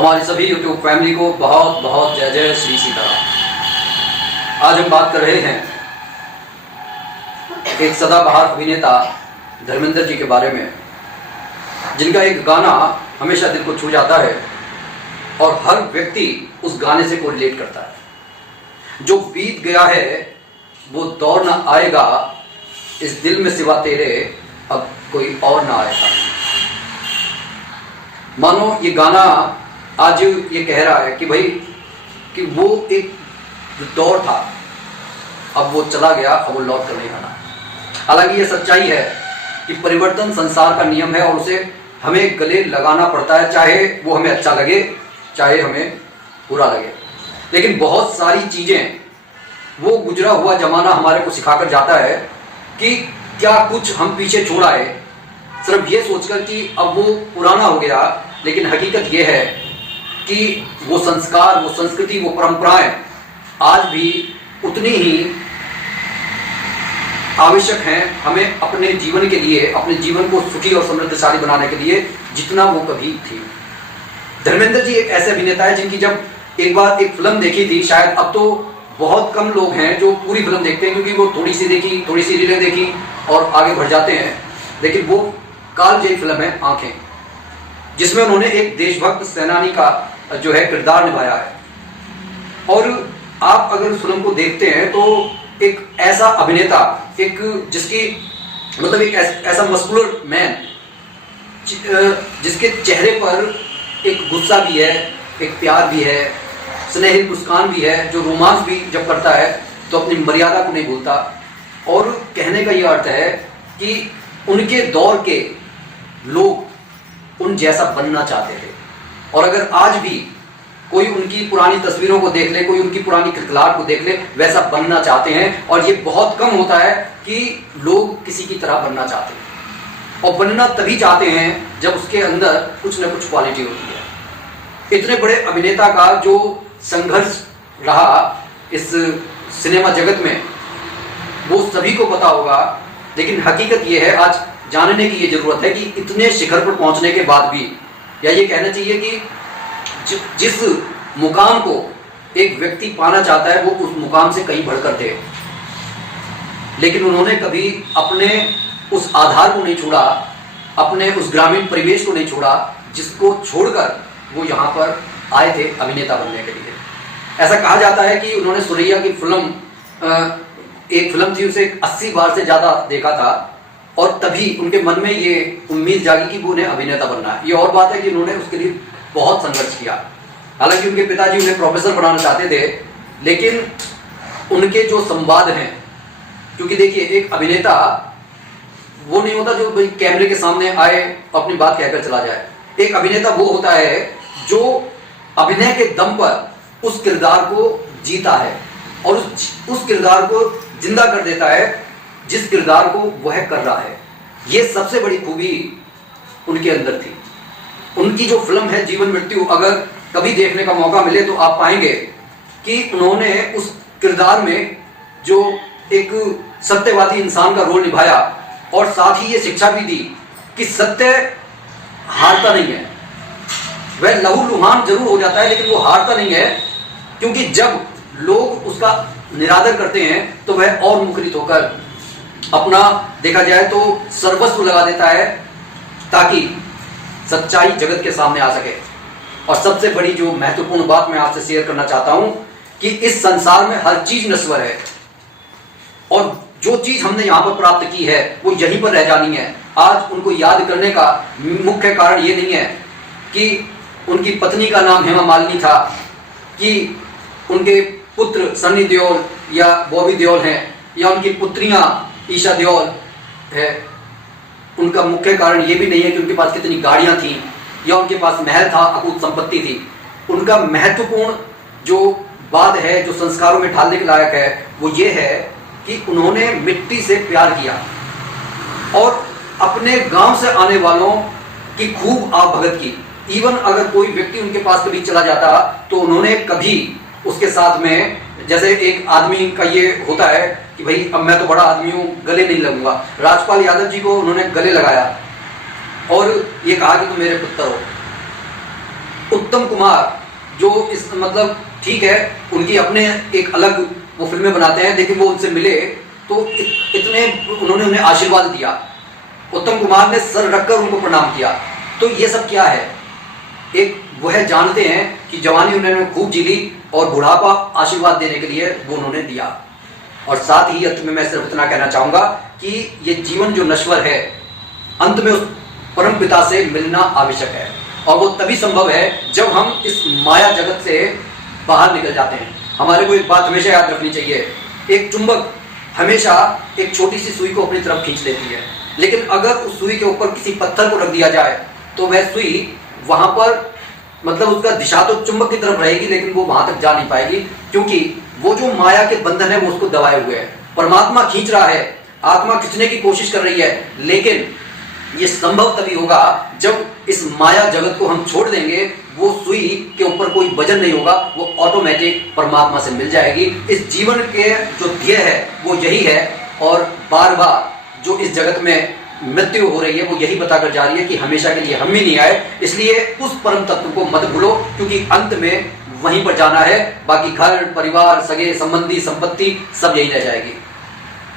हमारी सभी YouTube family को बहुत बहुत जय जय श्री सीताराम। आज हम बात कर रहे हैं एक सदाबहार अभिनेता धर्मेंद्र जी के बारे में, जिनका एक गाना हमेशा दिल को छू जाता है और हर व्यक्ति उस गाने से कोरिलेट करता है। जो बीत गया है वो दौर ना आएगा, इस दिल में सिवा तेरे अब कोई और ना आएगा। मानो ये गाना आज ये कह रहा है कि भाई कि वो एक दौर था, अब वो चला गया, अब वो लौट कर नहीं आना। हालांकि ये सच्चाई है कि परिवर्तन संसार का नियम है और उसे हमें गले लगाना पड़ता है, चाहे वो हमें अच्छा लगे चाहे हमें बुरा लगे। लेकिन बहुत सारी चीजें वो गुजरा हुआ जमाना हमारे को सिखाकर जाता है कि क्या कुछ हम पीछे छोड़ आए सिर्फ ये सोचकर कि अब वो पुराना हो गया। लेकिन हकीकत ये है कि वो संस्कार, वो संस्कृति, वो परंपराएं आज भी उतनी ही आवश्यक हैं हमें अपने जीवन के लिए, अपने जीवन को सुखी और समृद्धशाली बनाने के लिए, जितना वो कभी थी। धर्मेंद्र जी एक ऐसे अभिनेता है जिनकी जब एक बार एक फिल्म देखी थी, शायद अब तो बहुत कम लोग हैं जो पूरी फिल्म देखते हैं, क्योंकि वो थोड़ी सी देखी, थोड़ी सी रीलें देखी और आगे बढ़ जाते हैं। लेकिन वो कालजयी फिल्म है आंखें, जिसमें उन्होंने एक देशभक्त सेनानी का जो है किरदार निभाया है। और आप अगर उस फिल्म को देखते हैं तो एक ऐसा अभिनेता, एक जिसकी मतलब एक ऐसा मस्कुलर मैन, जिसके चेहरे पर एक गुस्सा भी है, एक प्यार भी है, स्नेहित मुस्कान भी है, जो रोमांस भी जब करता है तो अपनी मर्यादा को नहीं भूलता। और कहने का यह अर्थ है कि उनके दौर के लोग उन जैसा बनना चाहते थे। और अगर आज भी कोई उनकी पुरानी तस्वीरों को देख ले, कोई उनकी पुरानी खिलखिलाहट को देख ले, वैसा बनना चाहते हैं। और ये बहुत कम होता है कि लोग किसी की तरह बनना चाहते हैं, और बनना तभी चाहते हैं जब उसके अंदर कुछ न कुछ क्वालिटी होती है। इतने बड़े अभिनेता का जो संघर्ष रहा इस सिनेमा जगत में, वो सभी को पता होगा। लेकिन हकीकत ये है, आज जानने की ये जरूरत है कि इतने शिखर पर पहुंचने के बाद भी, या ये कहना चाहिए कि जिस मुकाम को एक व्यक्ति पाना चाहता है वो उस मुकाम से कहीं बढ़कर थे, लेकिन उन्होंने कभी अपने उस आधार को नहीं छोड़ा, अपने उस ग्रामीण परिवेश को नहीं छोड़ा, जिसको छोड़कर वो यहाँ पर आए थे अभिनेता बनने के लिए। ऐसा कहा जाता है कि उन्होंने सुरैया की फिल्म, एक फिल्म थी, उसे 80 बार से ज्यादा देखा था, और तभी उनके मन में ये उम्मीद जागी कि वो उन्हें अभिनेता बनना है। ये और बात है कि उन्होंने उसके लिए बहुत संघर्ष किया। हालांकि उनके पिताजी उन्हें प्रोफेसर बनाना चाहते थे, लेकिन उनके जो संवाद हैं, क्योंकि देखिए एक अभिनेता वो नहीं होता जो कैमरे के सामने आए अपनी बात कहकर चला जाए। एक अभिनेता वो होता है जो अभिनय के दम पर उस किरदार को जीता है और उस किरदार को जिंदा कर देता है जिस किरदार को वह कर रहा है। ये सबसे बड़ी खूबी उनके अंदर थी। उनकी जो फिल्म है जीवन मृत्यु, अगर कभी देखने का मौका मिले तो आप पाएंगे कि उन्होंने उस किरदार में जो एक सत्यवादी इंसान का रोल निभाया और साथ ही ये शिक्षा भी दी कि सत्य हारता नहीं है। वह लहूलुहान जरूर हो जाता है लेकिन वो हारता नहीं है, क्योंकि जब लोग उसका निरादर करते हैं तो वह और मुखरित होकर अपना, देखा जाए तो सर्वस्व लगा देता है ताकि सच्चाई जगत के सामने आ सके। और सबसे बड़ी जो महत्वपूर्ण बात मैं आपसे शेयर करना चाहता हूं कि इस संसार में हर चीज नश्वर है, और जो चीज हमने यहां पर प्राप्त की है वो यहीं पर रह जानी है। आज उनको याद करने का मुख्य कारण ये नहीं है कि उनकी पत्नी का नाम हेमा मालिनी था, कि उनके पुत्र सन्नी देओल या बॉबी देओल हैं, या उनकी पुत्रियां ईशा देओल है। उनका मुख्य कारण ये भी नहीं है कि उनके पास कितनी गाड़ियां थी या उनके पास महल था, अकूत संपत्ति थी। उनका महत्वपूर्ण जो बात है, जो संस्कारों में ढालने के लायक है, वो ये है कि उन्होंने मिट्टी से प्यार किया और अपने गांव से आने वालों की खूब आवभगत की। इवन अगर कोई व्यक्ति उनके पास कभी चला जाता तो उन्होंने कभी उसके साथ में, जैसे एक आदमी का ये होता है कि भाई अब मैं तो बड़ा आदमी हूं, गले नहीं लगूंगा। राजपाल यादव जी को उन्होंने गले लगाया और ये कहा कि तुम मेरे पुत्र हो। उत्तम कुमार जो इस मतलब ठीक है, उनकी अपने एक अलग वो फिल्में बनाते हैं, लेकिन वो उनसे मिले तो इतने उन्होंने उन्हें आशीर्वाद दिया। उत्तम कुमार ने सर रखकर उनको प्रणाम किया। तो ये सब क्या है? एक वह जानते हैं कि जवानी उन्होंने खूब जी ली और बुढ़ापा आशीर्वाद देने के लिए वो उन्होंने दिया। और साथ ही अंत में मैं सिर्फ इतना कहना चाहूंगा कि ये जीवन जो नश्वर है, अंत में उस परम पिता से मिलना आवश्यक है, और वो तभी संभव है जब हम इस माया जगत से बाहर निकल जाते हैं। हमारे को एक बात हमेशा याद रखनी चाहिए, एक चुंबक हमेशा एक छोटी सी सुई को अपनी तरफ खींच लेती है, लेकिन अगर उस सुई के ऊपर किसी पत्थर को रख दिया जाए तो वह सुई वहां पर मतलब उसका दिशा तो चुंबक की तरफ रहेगी, लेकिन वो वहां तक जा नहीं पाएगी, क्योंकि वो जो माया के बंधन है वो उसको दबाए हुए है। परमात्मा खींच रहा है, आत्मा खींचने की कोशिश कर रही है, लेकिन ये संभव तभी होगा जब इस माया जगत को हम छोड़ देंगे। वो सुई के ऊपर कोई वजन नहीं होगा, वो ऑटोमेटिक परमात्मा से मिल जाएगी। इस जीवन के जो ध्येय है वो यही है, और बार बार जो इस जगत में मृत्यु हो रही है वो यही बताकर जा रही है कि हमेशा के लिए हम ही नहीं आए, इसलिए उस परम तत्व को मत भूलो, क्योंकि अंत में वहीं पर जाना है। बाकी घर परिवार सगे संबंधी संपत्ति सब यही रह जाएगी।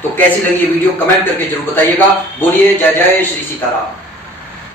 तो कैसी लगी ये वीडियो कमेंट करके जरूर बताइएगा। बोलिए जय जय श्री सीताराम।